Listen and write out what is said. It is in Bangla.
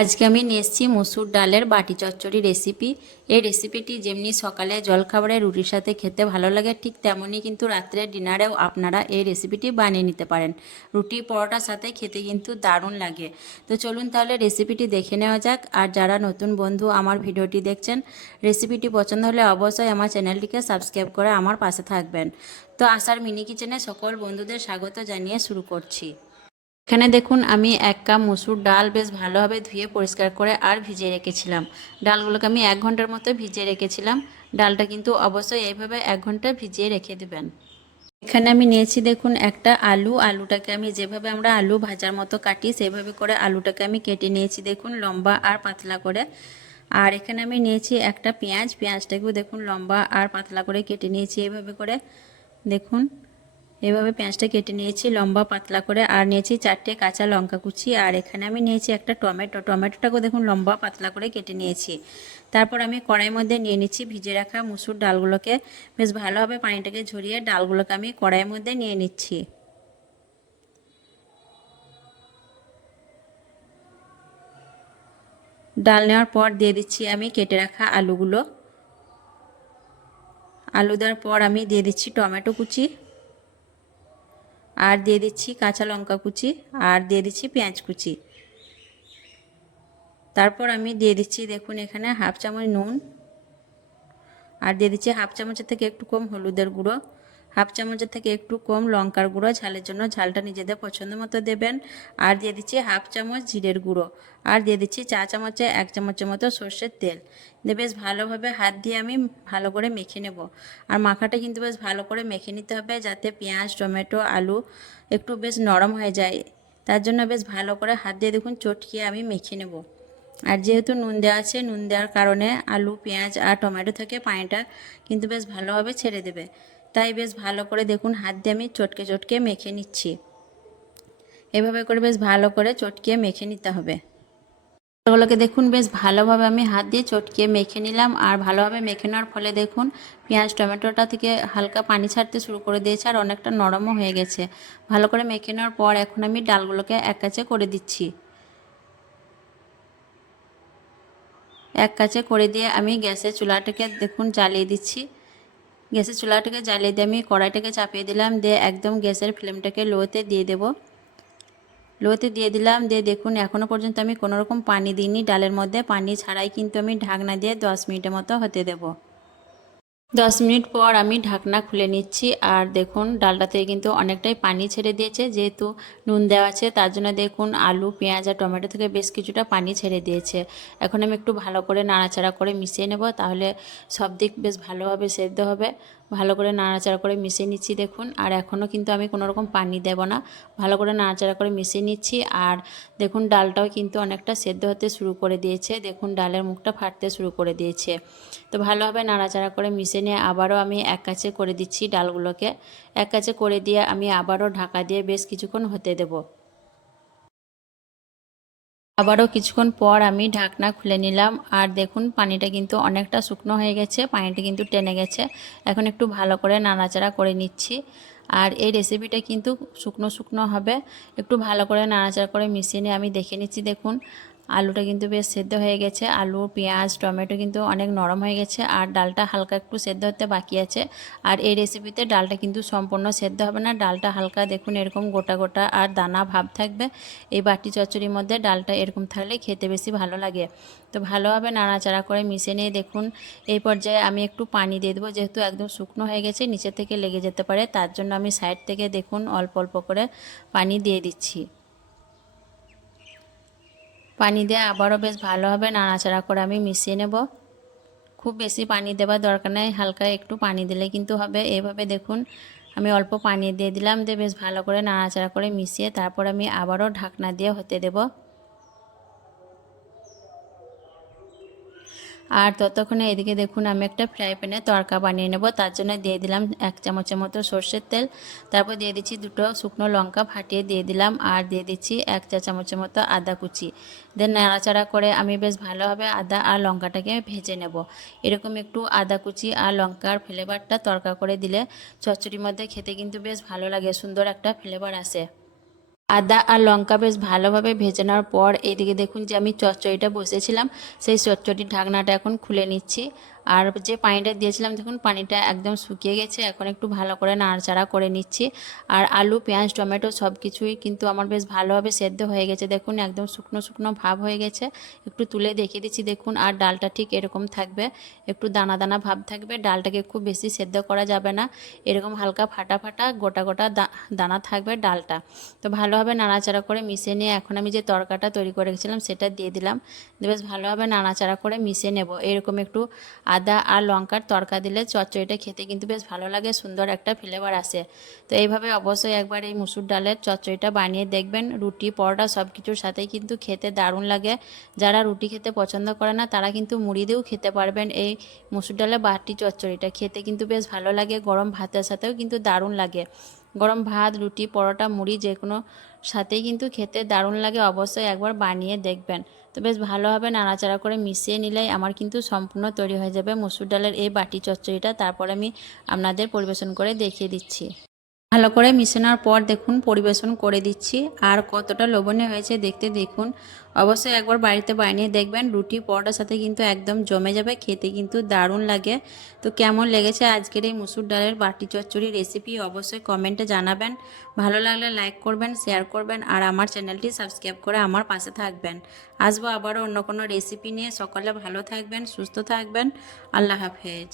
আজকে আমি নিয়ে এসেছি মুসুর ডালের বাটি চচ্চড়ি রেসিপি এই রেসিপিটি যেমনি সকালে জলখাবারে রুটির সাথে খেতে ভালো লাগে, ঠিক তেমনই কিন্তু রাত্রে ডিনারেও আপনারা এই রেসিপিটি বানিয়ে নিতে পারেন। রুটি পরোটার সাথে খেতে কিন্তু দারুণ লাগে। তো চলুন তাহলে রেসিপিটি দেখে নেওয়া যাক। আর যারা নতুন বন্ধু আমার ভিডিওটি দেখছেন রেসিপিটি পছন্দ হলে অবশ্যই আমার চ্যানেলটিকে সাবস্ক্রাইব করে আমার পাশে থাকবেন। তো আসার মিনি কিচেনে সকল বন্ধুদের স্বাগত জানিয়ে শুরু করছি। এখানে দেখুন, আমি এক কাপ মুসুর ডাল বেশ ভালোভাবে ধুয়ে পরিষ্কার করে আর ভিজিয়ে রেখেছিলাম। ডালগুলোকে আমি এক ঘণ্টার মতো ভিজিয়ে রেখেছিলাম। ডালটা কিন্তু অবশ্যই এইভাবে এক ঘণ্টা ভিজিয়ে রেখে দেবেন। এখানে আমি নিয়েছি দেখুন, একটা আলু। আলুটাকে আমি যেভাবে আমরা আলু ভাজার মতো কাটি, সেভাবে করে আলুটাকে আমি কেটে নিয়েছি দেখুন, লম্বা আর পাতলা করে। আর এখানে আমি নিয়েছি একটা পেঁয়াজ। পেঁয়াজটাকেও দেখুন, লম্বা আর পাতলা করে কেটে নিয়েছি এইভাবে করে। দেখুন এভাবে পেঁয়াজটা কেটে নিয়েছি, লম্বা পাতলা করে, আর নিয়েছি চারটে কাঁচা লঙ্কা কুচি, আর এখানে আমি নিয়েছি একটা টমেটো। টমেটোটাকেও দেখুন লম্বা পাতলা করে কেটে নিয়েছি। তারপর আমি কড়াইয়ের মধ্যে নিয়ে নিচ্ছি ভিজে রাখা মুসুর ডালগুলোকে। বেশ ভালোভাবে পানিটাকে ঝরিয়ে ডালগুলোকে আমি কড়াইয়ের মধ্যে নিয়ে নিচ্ছি। ডাল নেওয়ার পর দিয়ে দিচ্ছি আমি কেটে রাখা আলুগুলো। আলু দেওয়ার পর আমি দিয়ে দিচ্ছি টমেটো কুচি। আর দিয়ে দিচ্ছি কাঁচা লঙ্কা কুচি আর দিয়ে দিচ্ছি পেঁয়াজ কুচি। তারপর আমি দিয়ে দিচ্ছি দেখুন এখানে হাফ চামচ নুন। আর দিয়ে দিচ্ছি হাফ চামচের থেকে একটু কম হলুদের গুঁড়ো। হাফ চামচের থেকে একটু কম লঙ্কার গুঁড়ো, ঝালের জন্য ঝালটা নিজেদের পছন্দ মতো দেবেন। আর দিয়ে দিচ্ছি হাফ চামচ জিরের গুঁড়ো। আর দিয়ে দিচ্ছি চা চামচে এক চামচের মতো সর্ষের তেল। দিয়ে বেশ ভালোভাবে হাত দিয়ে আমি ভালো করে মেখে নেব। আর মাখাটা কিন্তু বেশ ভালো করে মেখে নিতে হবে যাতে পেঁয়াজ, টমেটো, আলু একটু বেশ নরম হয়ে যায়। তার জন্য বেশ ভালো করে হাত দিয়ে দেখুন চটকিয়ে আমি মেখে নেব। আর যেহেতু নুন দেওয়া আছে, নুন দেওয়ার কারণে আলু, পেঁয়াজ আর টমেটো থেকে পানিটা কিন্তু বেশ ভালোভাবে ছেড়ে দেবে। তাই বেশ ভালো করে দেখুন হাত দিয়ে আমি চটকে চটকে মেখে নিচ্ছি। এভাবে করে বেশ ভালো করে চটকিয়ে মেখে নিতে হবে। ওগুলোকে দেখুন বেশ ভালোভাবে আমি হাত দিয়ে চটকিয়ে মেখে নিলাম আর ভালোভাবে মেখে নেওয়ার ফলে দেখুন পেঁয়াজ, টমেটোটা থেকে হালকা পানি ছাড়তে শুরু করে দিয়েছে আর অনেকটা নরমও হয়ে গেছে। ভালো করে মেখে নেওয়ার পর এখন আমি ডালগুলোকে এক কাছে করে দিচ্ছি। এক কাছে করে দিয়ে আমি গ্যাসের চুলাটাকে দেখুন জ্বালিয়ে দিচ্ছি। গ্যাসের চুলাটাকে জ্বালিয়ে দিয়ে আমি কড়াইটাকে চাপিয়ে দিলাম। দিয়ে একদম গ্যাসের ফ্লেমটাকে লোতে দিয়ে দেব। লোতে দিয়ে দিলাম। দিয়ে দেখুন এখনও পর্যন্ত আমি কোনোরকম পানি দিইনি। ডালের মধ্যে পানি ছাড়াই কিন্তু আমি ঢাকনা দিয়ে দশ মিনিটের মতো হতে দেবো। দশ মিনিট পর আমি ঢাকনা খুলে নিচ্ছি। আর দেখুন, ডালটাতে কিন্তু অনেকটাই পানি ছেড়ে দিয়েছে। যেহেতু নুন দেওয়া আছে, তার জন্য দেখুন, আলু, পেঁয়াজ আর টমেটো থেকে বেশ কিছুটা পানি ছেড়ে দিয়েছে। এখন আমি একটু ভালো করে নাড়াচাড়া করে মিশিয়ে নেব, তাহলে সব দিক বেশ ভালোভাবে সেদ্ধ হবে। ভালো করে নাড়াচাড়া করে মিশিয়ে নিচ্ছি, দেখুন। আর এখনও কিন্তু আমি কোনো রকম পানি দেব না। ভালো করে নাড়াচাড়া করে মিশিয়ে নিচ্ছি। আর দেখুন, ডালটাও কিন্তু অনেকটা সেদ্ধ হতে শুরু করে দিয়েছে। দেখুন, ডালের মুখটা ফাটতে শুরু করে দিয়েছে। তো ভালোভাবে নাড়াচাড়া করে মিশিয়ে নিয়ে আবারও আমি এক কাছে করে দিচ্ছি ডালগুলোকে। এক কাছে করে দিয়ে আমি আবারও ঢাকা দিয়ে বেশ কিছুক্ষণ হতে দেবো। আবারও কিছুক্ষণ পর আমি ঢাকনা খুলে নিলাম। আর দেখুন, পানিটা কিন্তু অনেকটা শুকনো হয়ে গেছে, পানিটা কিন্তু টেনে গেছে। এখন একটু ভালো করে নাড়াচাড়া করে নিচ্ছি। আর এই রেসিপিটা কিন্তু শুকনো শুকনো হবে। একটু ভালো করে নাড়াচাড়া করে মিশিয়ে নিয়ে আমি দেখে নিচ্ছি, দেখুন। আলুটা কিন্তু বেশ সেদ্ধ হয়ে গেছে। আলু, পেঁয়াজ, টমেটো কিন্তু অনেক নরম হয়ে গেছে আর ডালটা হালকা একটু সেদ্ধ হতে বাকি আছে। আর এই রেসিপিতে ডালটা কিন্তু সম্পূর্ণ সেদ্ধ হবে না। ডালটা হালকা দেখুন এরকম গোটা গোটা আর দানা ভাব থাকবে। এই বাটি চচ্চড়ির মধ্যে ডালটা এরকম থাকলে খেতে বেশি ভালো লাগে। তো ভালোভাবে নাড়াচাড়া করে মিশে নিয়ে দেখুন। এই পর্যায়ে আমি একটু পানি দিয়ে দেবো। যেহেতু একদম শুকনো হয়ে গেছে নিচে থেকে লেগে যেতে পারে। তার জন্য আমি সাইড থেকে দেখুন অল্প অল্প করে পানি দিয়ে দিচ্ছি। পানি দিয়ে আবারও বেশ ভালোভাবে নাড়াচাড়া করে আমি মিশিয়ে নেব। খুব বেশি পানি দেওয়ার দরকার নেই, হালকা একটু পানি দিলে কিন্তু হবে। এভাবে দেখুন, আমি অল্প পানি দিয়ে দিলাম দিয়ে বেশ ভালো করে নাড়াচাড়া করে মিশিয়ে তারপর আমি আবারও ঢাকনা দিয়ে হতে দেবো। আর ততক্ষণে এদিকে দেখুন আমি একটা ফ্রাই প্যানে তরকা বানিয়ে নেব। তার জন্য দিয়ে দিলাম এক চামচের মতো সর্ষের তেল। তারপর দিয়ে দিচ্ছি দুটো শুকনো লঙ্কা ফাটিয়ে দিয়ে দিলাম আর দিয়ে দিচ্ছি এক চা চামচের মতো আদা কুচি। দেন নাড়াচাড়া করে আমি বেশ ভালোভাবে আদা আর লঙ্কাটাকে ভেজে নেব। এরকম একটু আদা কুচি আর লঙ্কার ফ্লেভারটা তরকা করে দিলে চচ্চড়ির মধ্যে খেতে কিন্তু বেশ ভালো লাগে, সুন্দর একটা ফ্লেভার আসে। আদা আর লঙ্কা বেশ ভালোভাবে ভেজে নেওয়ার পর এদিকে দেখুন যে আমি চচ্চড়িটা বসেছিলাম, সেই চচ্চড়ির ঢাকনাটা এখন খুলে নিচ্ছি। আর যে পানিটা দিয়েছিলাম, দেখুন পানিটা একদম শুকিয়ে গেছে। এখন একটু ভালো করে নাড়াচাড়া করে নিচ্ছি। আর আলু, পেঁয়াজ, টমেটো সব কিছুই কিন্তু আমার বেশ ভালোভাবে সেদ্ধ হয়ে গেছে। দেখুন, একদম শুকনো শুকনো ভাব হয়ে গেছে। একটু তুলে দেখিয়ে দিচ্ছি, দেখুন, আর ডালটা ঠিক এরকম থাকবে। একটু দানা দানা ভাব থাকবে। ডালটাকে খুব বেশি সেদ্ধ করা যাবে না। এরকম হালকা ফাটা ফাটা গোটা গোটা দানা থাকবে ডালটা। তো ভালোভাবে নাড়াচাড়া করে মিশিয়ে নিয়ে এখন আমি যে তরকাটা তৈরি করে রেখেছিলাম সেটা দিয়ে দিলাম। বেশ ভালোভাবে নাড়াচাড়া করে মিশিয়ে নেব। এরকম একটু আদা আর লঙ্কার তরকা দিলে চচ্চড়িটা খেতে কিন্তু বেশ ভালো লাগে, সুন্দর একটা ফ্লেভার আসে। তো এইভাবে অবশ্যই একবার এই মুসুর ডালের চচ্চড়িটা বানিয়ে দেখবেন, রুটি, পরোটা সব কিছুর সাথেই কিন্তু খেতে দারুণ লাগে। যারা রুটি খেতে পছন্দ করে না, তারা কিন্তু মুড়ি দিয়েও খেতে পারবেন এই মুসুর ডালের বাটি চচ্চড়িটা। খেতে কিন্তু বেশ ভালো লাগে, গরম ভাতের সাথেও কিন্তু দারুণ লাগে। গরম ভাত, রুটি, পরোটা, মুড়ি যে কোনো সাথেই কিন্তু খেতে দারুণ লাগে। অবশ্যই একবার বানিয়ে দেখবেন। তো বেশ ভালোভাবে নাড়াচাড়া করে মিশিয়ে নিলেই আমার কিন্তু সম্পূর্ণ তৈরি হয়ে যাবে। মসুর ডালের এই বাটি চচ্চড়িটা, তারপর আমি আপনাদের পরিবেশন করে দেখিয়ে দিচ্ছি। ভালো করে মিশানোর পর দেখুন, পরিবেশন করে দিচ্ছি। আর কতটা লোভনীয় হয়েছে দেখতে দেখুন। অবশ্যই একবার বাড়িতে বানিয়ে দেখবেন, রুটি, পরোটার সাথে কিন্তু একদম জমে যাবে, খেতে কিন্তু দারুণ লাগে। তো কেমন লেগেছে আজকের এই মুসুর ডালের বাটি চচ্চড়ি রেসিপি অবশ্যই কমেন্টে জানাবেন। ভালো লাগলে লাইক করবেন শেয়ার করবেন, আর আমার চ্যানেলটি সাবস্ক্রাইব করে আমার পাশে থাকবেন। আসব আবারও অন্য কোনো রেসিপি নিয়ে। সকালে ভালো থাকবেন, সুস্থ থাকবেন। আল্লাহ হাফেজ।